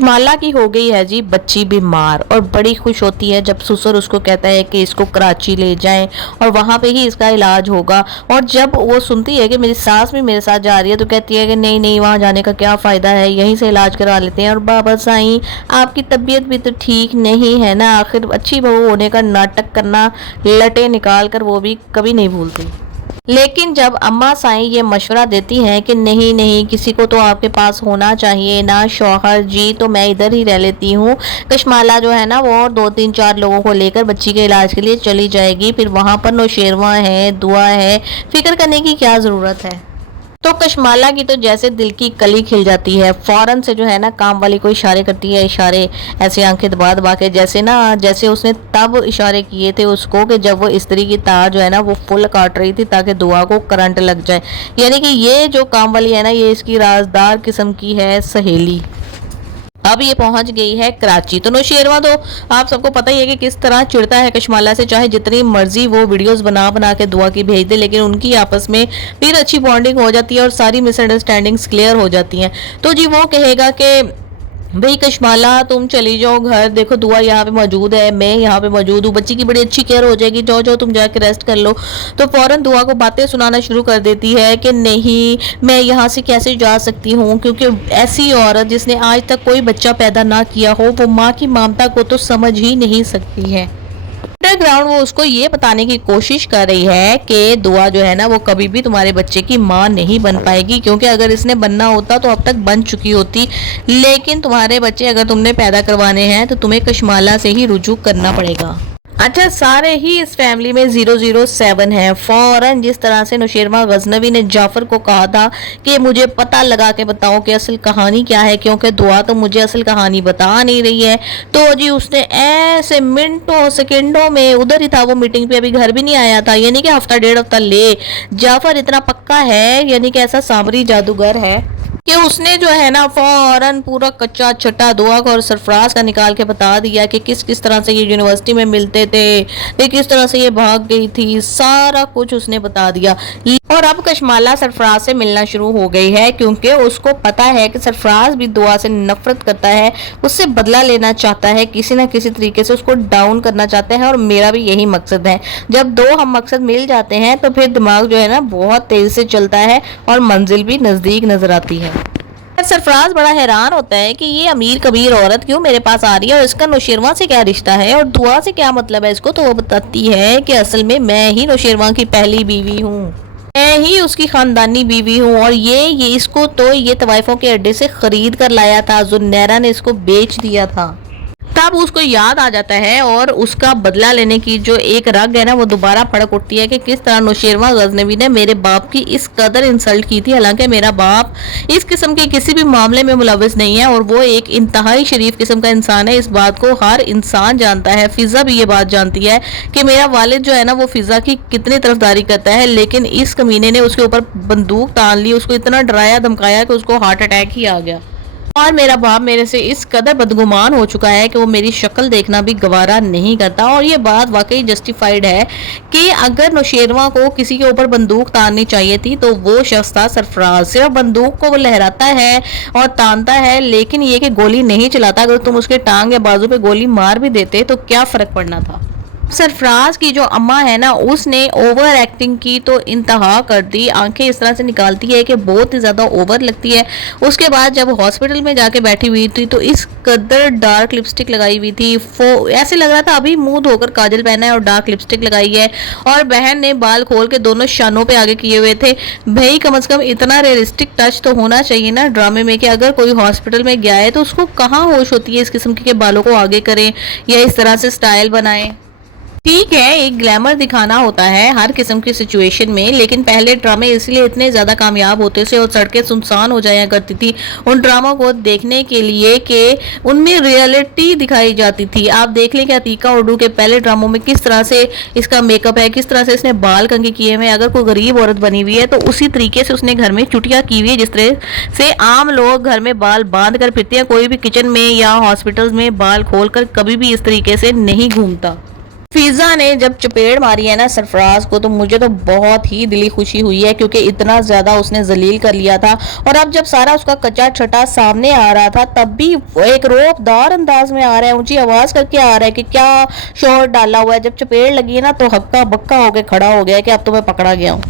माला की हो गई है जी बच्ची बीमार और बड़ी खुश होती है जब ससुर उसको कहता है कि इसको कराची ले जाएं और वहां पे ही इसका इलाज होगा। और जब वो सुनती है कि मेरी सास भी मेरे साथ जा रही है तो कहती है कि नहीं नहीं, वहां जाने का क्या फ़ायदा है, यहीं से इलाज करवा लेते हैं। और बाबा साईं, आपकी तबीयत भी तो ठीक नहीं है ना, आखिर अच्छी बहू होने का नाटक करना, लटे निकाल कर वो भी कभी नहीं भूलती। लेकिन जब अम्मा साईं ये मशवरा देती हैं कि नहीं नहीं, किसी को तो आपके पास होना चाहिए ना शौहर जी, तो मैं इधर ही रह लेती हूँ। कशमाला जो है ना वो और 2-3-4 लोगों को लेकर बच्ची के इलाज के लिए चली जाएगी। फिर वहाँ पर नौशेरवा है, दुआ है, फिक्र करने की क्या ज़रूरत है। तो कशमाला की तो जैसे दिल की कली खिल जाती है, फौरन से जो है ना काम वाली को इशारे करती है, इशारे ऐसे आंखें दबा दबा के, जैसे उसने तब इशारे किए थे उसको कि जब वो इस्त्री की तार जो है ना वो फुल काट रही थी ताकि दुआ को करंट लग जाए। यानी कि ये जो काम वाली है ना ये इसकी राजदार किस्म की है सहेली। अब ये पहुंच गई है कराची। तो नौशेरवा तो आप सबको पता ही है कि किस तरह चिढ़ता है कशमाला से, चाहे जितनी मर्जी वो वीडियोस बना बना के दुआ की भेज दे, लेकिन उनकी आपस में फिर अच्छी बॉन्डिंग हो जाती है और सारी मिसअंडरस्टैंडिंग्स क्लियर हो जाती हैं। तो जी वो कहेगा कि भाई कशमाला तुम चली जाओ घर, देखो दुआ यहाँ पे मौजूद है, मैं यहाँ पे मौजूद हूँ, बच्ची की बड़ी अच्छी केयर हो जाएगी, जाओ जाओ तुम जाके रेस्ट कर लो। तो फौरन दुआ को बातें सुनाना शुरू कर देती है कि नहीं मैं यहाँ से कैसे जा सकती हूँ, क्योंकि ऐसी औरत जिसने आज तक कोई बच्चा पैदा ना किया हो वो माँ की ममता को तो समझ ही नहीं सकती है। अंडरग्राउंड वो उसको ये बताने की कोशिश कर रही है कि दुआ जो है ना वो कभी भी तुम्हारे बच्चे की माँ नहीं बन पाएगी, क्योंकि अगर इसने बनना होता तो अब तक बन चुकी होती, लेकिन तुम्हारे बच्चे अगर तुमने पैदा करवाने हैं तो तुम्हें कशमाला से ही रुजू करना पड़ेगा। अच्छा, सारे ही इस फैमिली में 007 है। फौरन जिस तरह से नौशेरमा गजनवी ने जाफर को कहा था कि मुझे पता लगा के बताओ कि असल कहानी क्या है, क्योंकि दुआ तो मुझे असल कहानी बता नहीं रही है, तो जी उसने ऐसे मिनटों सेकंडों में, उधर ही था वो मीटिंग पे, अभी घर भी नहीं आया था, यानी कि हफ्ता डेढ़ हफ्ता ले। जाफर इतना पक्का है, यानी कि ऐसा सामरी जादूगर है कि उसने जो है ना फौरन पूरा कच्चा छट्टा दुआ को और सरफराज का निकाल के बता दिया कि किस किस तरह से ये यूनिवर्सिटी में मिलते थे, फिर किस तरह से ये भाग गई थी, सारा कुछ उसने बता दिया। और अब कशमाला सरफराज से मिलना शुरू हो गई है, क्योंकि उसको पता है कि सरफराज भी दुआ से नफरत करता है, उससे बदला लेना चाहता है, किसी ना किसी तरीके से उसको डाउन करना चाहता है। और मेरा भी यही मकसद है। जब दो हम मकसद मिल जाते हैं तो फिर दिमाग जो है ना बहुत तेज से चलता है और मंजिल भी नजदीक नजर आती है। सरफराज बड़ा हैरान होता है कि ये अमीर कबीर औरत क्यों मेरे पास आ रही है और इसका नौशेरवा से क्या रिश्ता है और दुआ से क्या मतलब है इसको। तो वो बताती है कि असल में मैं ही नौशेरवा की पहली बीवी हूँ, मैं ही उसकी खानदानी बीवी हूँ, और ये इसको तो ये तवाइफों के अड्डे से खरीद कर लाया था, जुन्नैरा ने इसको बेच दिया था। तब उसको याद आ जाता है और उसका बदला लेने की जो एक रग है ना वो दोबारा फड़क उठती है कि किस तरह नौशेरवा गजनवी ने मेरे बाप की इस कदर इंसल्ट की थी। हालांकि मेरा बाप इस किस्म के किसी भी मामले में मुलविस नहीं है और वो एक इंतहाई शरीफ किस्म का इंसान है। इस बात को हर इंसान जानता है, फिजा भी ये बात जानती है कि मेरा वालिद जो है ना वो फिजा की कितनी तरफदारी करता है, लेकिन इस कमीने ने उसके ऊपर बंदूक तान ली, उसको इतना डराया धमकाया कि उसको हार्ट अटैक ही आ गया। और मेरा बाप मेरे से इस कदर बदगुमान हो चुका है कि वो मेरी शक्ल देखना भी गवारा नहीं करता। और ये बात वाकई जस्टिफाइड है कि अगर नौशेरवा को किसी के ऊपर बंदूक ताननी चाहिए थी तो वो शख्स था सरफराज। सिर्फ बंदूक को वो लहराता है और तानता है, लेकिन ये कि गोली नहीं चलाता। अगर तुम उसके टांग या बाजू पे गोली मार भी देते तो क्या फर्क पड़ना था। सरफराज की जो अम्मा है ना उसने ओवर एक्टिंग की तो इंतहा कर दी, आंखें इस तरह से निकालती है कि बहुत ही ज़्यादा ओवर लगती है। उसके बाद जब हॉस्पिटल में जाके बैठी हुई थी तो इस कदर डार्क लिपस्टिक लगाई हुई थी, ऐसे लग रहा था अभी मुंह धोकर काजल पहना है और डार्क लिपस्टिक लगाई है। और बहन ने बाल खोल के दोनों शानों पे आगे किए हुए थे। भाई कम से कम इतना रियलिस्टिक टच तो होना चाहिए ना ड्रामे में कि अगर कोई हॉस्पिटल में गया है तो उसको कहाँ होश होती है इस किस्म के बालों को आगे करें या इस तरह से स्टाइल बनाएं। ठीक है, एक ग्लैमर दिखाना होता है हर किस्म की सिचुएशन में, लेकिन पहले ड्रामे इसलिए इतने ज़्यादा कामयाब होते थे और सड़कें सुनसान हो जाया करती थी उन ड्रामों को देखने के लिए कि उनमें रियलिटी दिखाई जाती थी। आप देख लें कि अतीका उर्दू के पहले ड्रामों में किस तरह से इसका मेकअप है, किस तरह से इसने बाल कंघी किए हुए हैं। अगर कोई गरीब औरत बनी हुई है तो उसी तरीके से उसने घर में चुटिया की हुई है जिस तरह से आम लोग घर में बाल बांध कर फिरते हैं। कोई भी किचन में या हॉस्पिटल में बाल खोल कर कभी भी इस तरीके से नहीं घूमता। फिजा ने जब चपेट मारी है ना सरफराज को, तो मुझे तो बहुत ही दिली खुशी हुई है, क्योंकि इतना ज्यादा उसने जलील कर लिया था। और अब जब सारा उसका कच्चा छटा सामने आ रहा था, तब भी वो एक रौबदार अंदाज में आ रहा है, ऊंची आवाज करके आ रहा है कि क्या शोर डाला हुआ है। जब चपेट लगी है ना, तो हक्का बक्का होके खड़ा हो गया कि अब तो मैं पकड़ा गया हूँ।